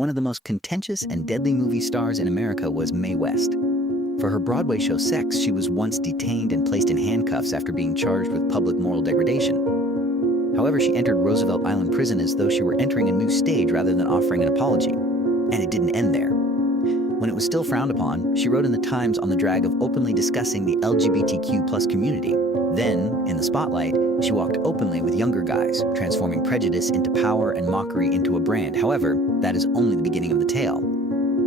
One of the most contentious and deadly movie stars in America was Mae West. For her Broadway show Sex, she was once detained and placed in handcuffs after being charged with public moral degradation. However, she entered Roosevelt Island prison as though she were entering a new stage rather than offering an apology. And it didn't end there. When it was still frowned upon, she wrote in the Times on the drag of openly discussing the LGBTQ+ community. Then, in the spotlight, she walked openly with younger guys, transforming prejudice into power and mockery into a brand. However, that is only the beginning of the tale.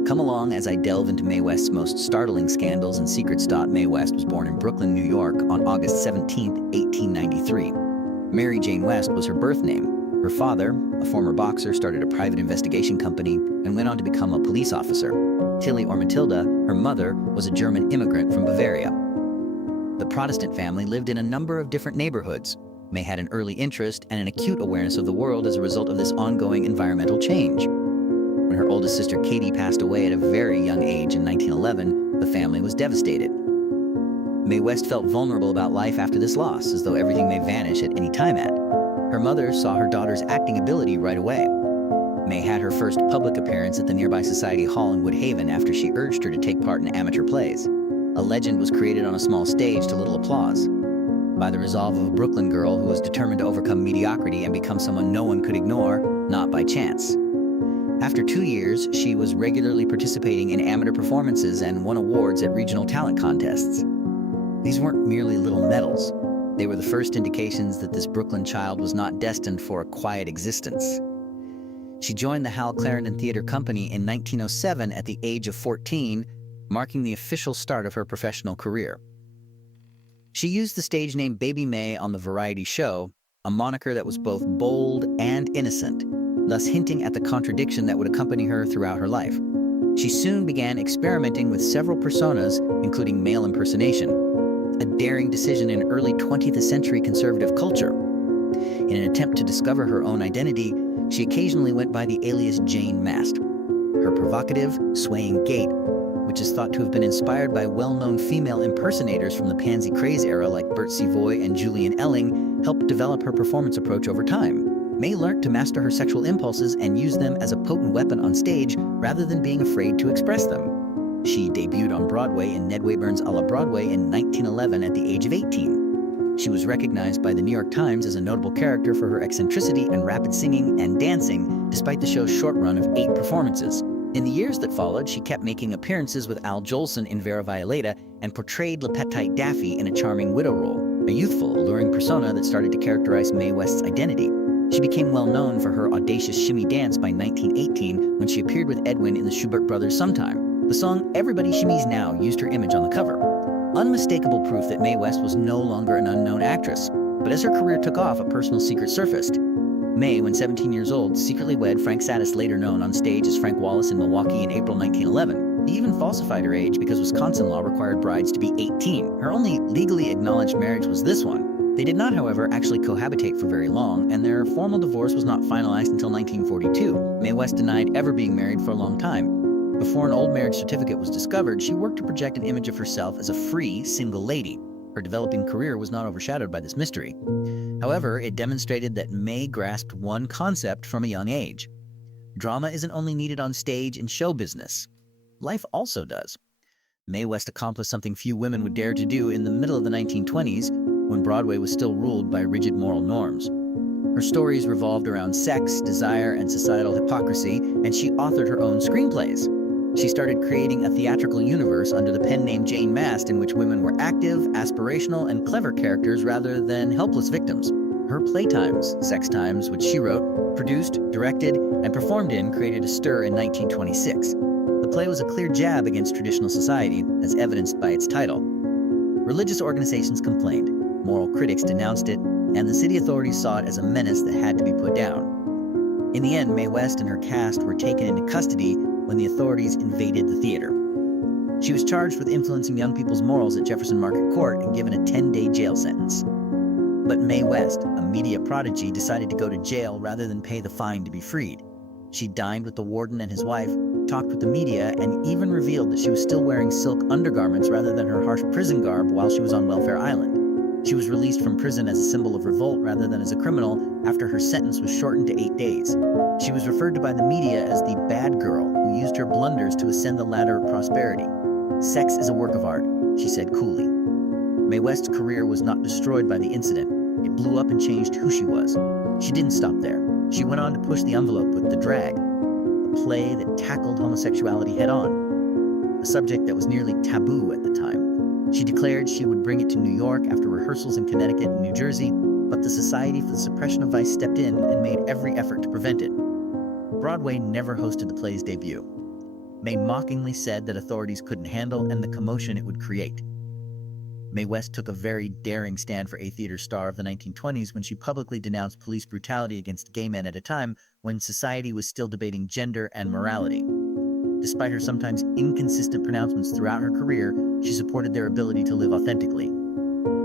Come along as I delve into Mae West's most startling scandals and secrets. Mae West was born in Brooklyn, New York on August 17, 1893. Mary Jane West was her birth name. Her father, a former boxer, started a private investigation company and went on to become a police officer. Tilly or Matilda, her mother, was a German immigrant from Bavaria. The Protestant family lived in a number of different neighborhoods. Mae had an early interest and an acute awareness of the world as a result of this ongoing environmental change. When her oldest sister Katie passed away at a very young age in 1911, the family was devastated. Mae West felt vulnerable about life after this loss, as though everything may vanish at any time. Her mother saw her daughter's acting ability right away. Mae had her first public appearance at the nearby Society Hall in Woodhaven after she urged her to take part in amateur plays. A legend was created on a small stage to little applause. By the resolve of a Brooklyn girl who was determined to overcome mediocrity and become someone no one could ignore, not by chance. After 2 years, she was regularly participating in amateur performances and won awards at regional talent contests. These weren't merely little medals. They were the first indications that this Brooklyn child was not destined for a quiet existence. She joined the Hal Clarendon Theater Company in 1907 at the age of 14, marking the official start of her professional career. She used the stage name Baby Mae on the variety show, a moniker that was both bold and innocent, thus hinting at the contradiction that would accompany her throughout her life. She soon began experimenting with several personas, including male impersonation, a daring decision in early 20th century conservative culture. In an attempt to discover her own identity, she occasionally went by the alias Jane Mast. Her provocative, swaying gait, which is thought to have been inspired by well-known female impersonators from the pansy craze era like Bert Savoy and Julian Elling, helped develop her performance approach over time. Mae learned to master her sexual impulses and use them as a potent weapon on stage rather than being afraid to express them. She debuted on Broadway in Ned Wayburn's A la Broadway in 1911 at the age of 18. She was recognized by the New York Times as a notable character for her eccentricity and rapid singing and dancing, despite the show's short run of 8 performances. In the years that followed, she kept making appearances with Al Jolson in Vera Violeta and portrayed Le Petite Daffy in a charming widow role, a youthful, alluring persona that started to characterize Mae West's identity. She became well known for her audacious shimmy dance by 1918 when she appeared with Edwin in the Schubert Brothers' Sometime. The song Everybody Shimmies Now used her image on the cover. Unmistakable proof that Mae West was no longer an unknown actress. But as her career took off, a personal secret surfaced. Mae, when 17 years old, secretly wed Frank Satis, later known on stage as Frank Wallace in Milwaukee in April 1911. He even falsified her age because Wisconsin law required brides to be 18. Her only legally acknowledged marriage was this one. They did not, however, actually cohabitate for very long, and their formal divorce was not finalized until 1942. Mae West denied ever being married for a long time. Before an old marriage certificate was discovered, she worked to project an image of herself as a free, single lady. Her developing career was not overshadowed by this mystery. However, it demonstrated that Mae grasped one concept from a young age. Drama isn't only needed on stage in show business. Life also does. Mae West accomplished something few women would dare to do in the middle of the 1920s, when Broadway was still ruled by rigid moral norms. Her stories revolved around sex, desire, and societal hypocrisy, and she authored her own screenplays. She started creating a theatrical universe under the pen name Jane Mast in which women were active, aspirational, and clever characters rather than helpless victims. Her playtimes, Sex Times, which she wrote, produced, directed, and performed in, created a stir in 1926. The play was a clear jab against traditional society, as evidenced by its title. Religious organizations complained, moral critics denounced it, and the city authorities saw it as a menace that had to be put down. In the end, Mae West and her cast were taken into custody when the authorities invaded the theater. She was charged with influencing young people's morals at Jefferson Market Court and given a 10-day jail sentence. But Mae West, a media prodigy, decided to go to jail rather than pay the fine to be freed. She dined with the warden and his wife, talked with the media, and even revealed that she was still wearing silk undergarments rather than her harsh prison garb while she was on Welfare Island. She was released from prison as a symbol of revolt rather than as a criminal after her sentence was shortened to 8 days. She was referred to by the media as the bad girl who used her blunders to ascend the ladder of prosperity. Sex is a work of art, she said coolly. Mae West's career was not destroyed by the incident. It blew up and changed who she was. She didn't stop there. She went on to push the envelope with The Drag, a play that tackled homosexuality head-on, a subject that was nearly taboo at the time. She declared she would bring it to New York after rehearsals in Connecticut and New Jersey, but the Society for the Suppression of Vice stepped in and made every effort to prevent it. Broadway never hosted the play's debut. Mae mockingly said that authorities couldn't handle and the commotion it would create. Mae West took a very daring stand for a theater star of the 1920s when she publicly denounced police brutality against gay men at a time when society was still debating gender and morality. Despite her sometimes inconsistent pronouncements throughout her career, she supported their ability to live authentically.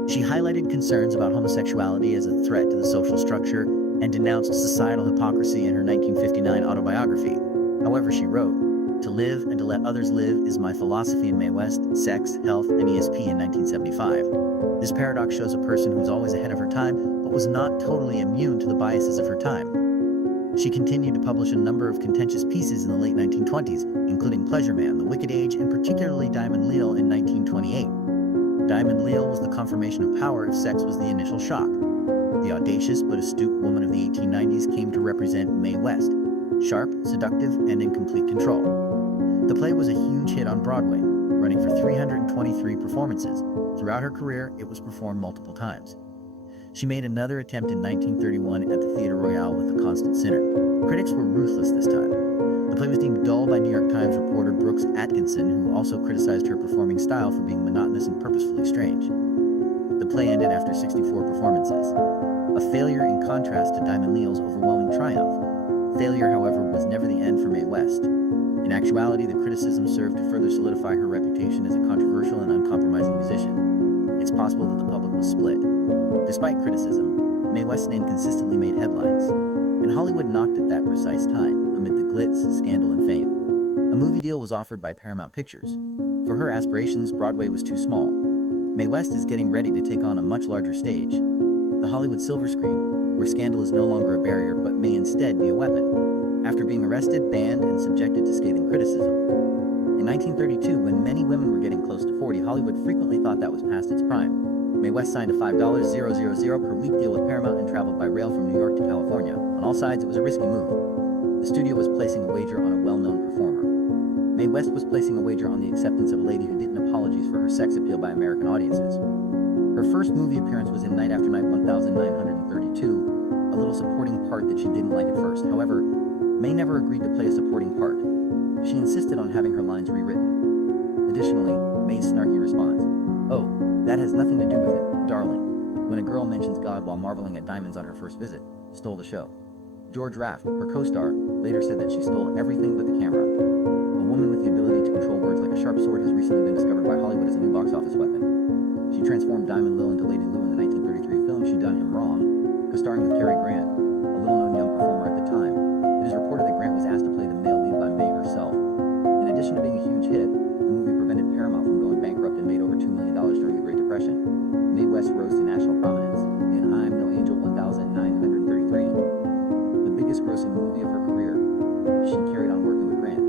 She highlighted concerns about homosexuality as a threat to the social structure and denounced societal hypocrisy in her 1959 autobiography. However, she wrote, "To live and to let others live is my philosophy in Mae West, Sex, Health, and ESP in 1975. This paradox shows a person who was always ahead of her time, but was not totally immune to the biases of her time." She continued to publish a number of contentious pieces in the late 1920s, including Pleasure Man, The Wicked Age, and particularly Diamond Leal in 1928. Diamond Leal was the confirmation of power if sex was the initial shock. The audacious but astute woman of the 1890s came to represent Mae West, sharp, seductive, and in complete control. The play was a huge hit on Broadway, running for 323 performances. Throughout her career, it was performed multiple times. She made another attempt in 1931 at the Theatre Royal with The Constant Sinner. Critics were ruthless this time. The play was deemed dull by New York Times reporter Brooks Atkinson, who also criticized her performing style for being monotonous and purposefully strange. The play ended after 64 performances, a failure in contrast to Diamond Leal's overwhelming triumph. Failure, however, was never the end for Mae West. In actuality, the criticism served to further solidify her reputation as a controversial and uncompromising musician. It's possible that the public was split. Despite criticism, Mae West's name consistently made headlines, and Hollywood knocked at that precise time, amid the glitz, scandal, and fame. A movie deal was offered by Paramount Pictures. For her aspirations, Broadway was too small. Mae West is getting ready to take on a much larger stage, the Hollywood silver screen, where scandal is no longer a barrier but may instead be a weapon. After being arrested, banned, and subjected to scathing criticism. In 1932, when many women were getting close to 40, Hollywood frequently thought that was past its prime. Mae West signed a $5,000 per week deal with Paramount and traveled by rail from New York to California. On all sides, it was a risky move. The studio was placing a wager on a well-known performer. Mae West was placing a wager on the acceptance of a lady who didn't apologize for her sex appeal by American audiences. Her first movie appearance was in Night After Night 1932, a little supporting part that she didn't like at first. However, Mae never agreed to play a supporting part. She insisted on having her lines rewritten. Additionally, Mae's snarky response, "Oh, that has nothing to do with it, darling," when a girl mentions God while marveling at diamonds on her first visit, stole the show. George Raft, her co-star, later said that she stole everything but the camera. A woman with the ability to control words like a sharp sword has recently been discovered by Hollywood as a new box office weapon. She transformed Diamond Leal into Lady Lou in the 1933 film She Done Him Wrong, co-starring with Cary Grant, a little-known young performer at the time. It is reported that Grant was asked to play the male lead by Mae herself. In addition to being a huge hit, the movie prevented Paramount from going bankrupt and made over $2 million during the Great Depression. Mae West rose to national prominence in I'm No Angel 1933, the biggest grossing movie of her career. She carried on working with Grant.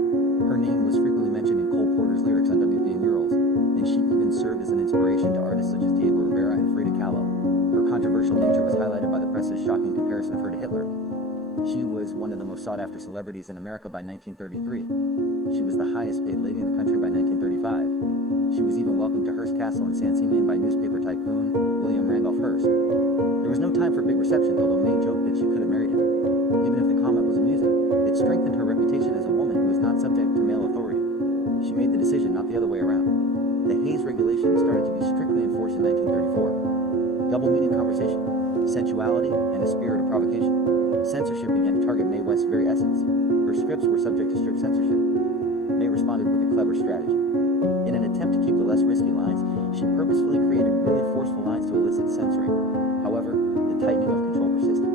Her name was frequently mentioned in Cole Porter's lyrics on WPA murals, and she even served as an inspiration to artists such as Diego Rivera and Frida Kahlo. Her controversial nature was highlighted by the press's shocking comparison of her to Hitler. She was one of the most sought-after celebrities in America by 1933. She was the highest-paid lady in the country by 1935. She was even welcomed to Hearst Castle in San Simeon by newspaper tycoon William Randolph Hearst. There was no time for big reception, although Mae joked that she could have married him. Even if the comment was amusing, it strengthened her reputation as a woman who was not subject to male authority. She made the decision, not the other way around. The Hays Regulation started to be strictly enforced in 1934. Double-meaning conversation, sensuality, and a spirit of provocation. Censorship began to target Mae West's very essence. Her scripts were subject to strict censorship. Mae responded with a clever strategy. In an attempt to keep the less risky lines, she purposefully created really forceful lines to elicit censoring. However, the tightening of control persisted.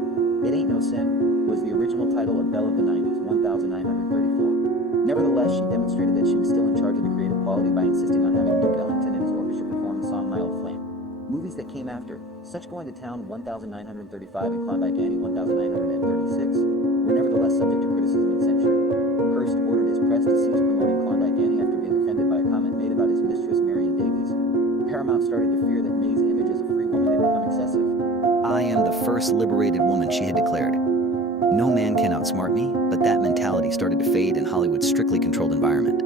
It Ain't No Sin was the original title of Belle of the 90s, 1934. Nevertheless, she demonstrated that she was still in charge of the creative quality by insisting on having Duke Ellington and his orchestra perform the song My Old Flame. Movies that came after, such Going to Town 1935 and Klondike Annie 1936, were nevertheless less subject to criticism and censure. Hearst ordered his press to cease promoting Klondike Annie after being offended by a comment made about his mistress, Marion Davies. Paramount started to fear that May's image as a free woman had become excessive. I am the first liberated woman, she had declared. No man can outsmart me, but that mentality started to fade in Hollywood's strictly controlled environment.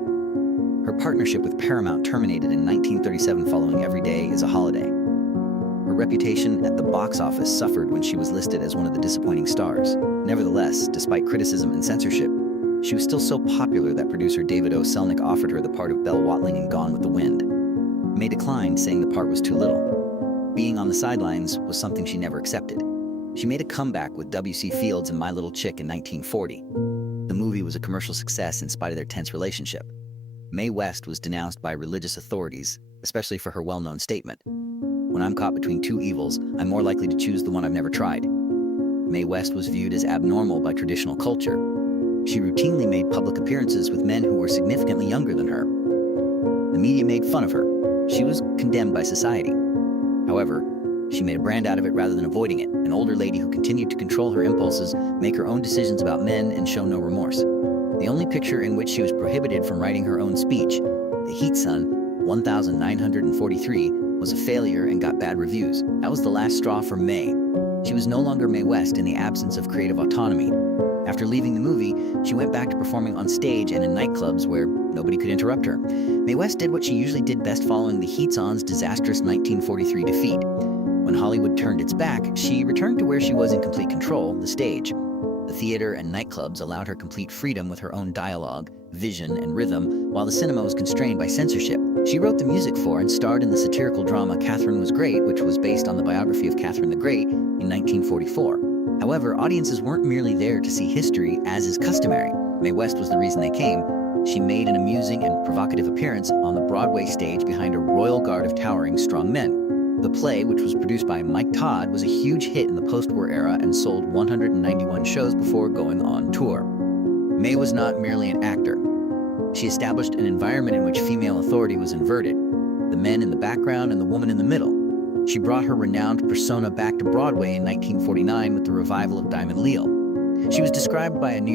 Her partnership with Paramount terminated in 1937 following Every Day is a Holiday. Her reputation at the box office suffered when she was listed as one of the disappointing stars. Nevertheless, despite criticism and censorship, she was still so popular that producer David O. Selnick offered her the part of Belle Watling in Gone with the Wind. May declined, saying the part was too little. Being on the sidelines was something she never accepted. She made a comeback with W.C. Fields and My Little Chick in 1940. The movie was a commercial success in spite of their tense relationship. Mae West was denounced by religious authorities, especially for her well-known statement, "When I'm caught between two evils, I'm more likely to choose the one I've never tried." Mae West was viewed as abnormal by traditional culture. She routinely made public appearances with men who were significantly younger than her. The media made fun of her. She was condemned by society. However, she made a brand out of it rather than avoiding it, an older lady who continued to control her impulses, make her own decisions about men, and show no remorse. The only picture in which she was prohibited from writing her own speech, The Heat Sun, 1943, was a failure and got bad reviews. That was the last straw for May. She was no longer Mae West in the absence of creative autonomy. After leaving the movie, she went back to performing on stage and in nightclubs where nobody could interrupt her. Mae West did what she usually did best following the Heat Sun's disastrous 1943 defeat. When Hollywood turned its back, she returned to where she was in complete control, the stage. The theater and nightclubs allowed her complete freedom with her own dialogue, vision, and rhythm, while the cinema was constrained by censorship. She wrote the music for and starred in the satirical drama Catherine Was Great, which was based on the biography of Catherine the Great in 1944. However, audiences weren't merely there to see history, as is customary. Mae West was the reason they came. She made an amusing and provocative appearance on the Broadway stage behind a royal guard of towering strong men. The play, which was produced by Mike Todd, was a huge hit in the post-war era and sold 191 shows before going on tour. May was not merely an actor. She established an environment in which female authority was inverted, the men in the background and the woman in the middle. She brought her renowned persona back to Broadway in 1949 with the revival of Diamond Leal. She was described by a New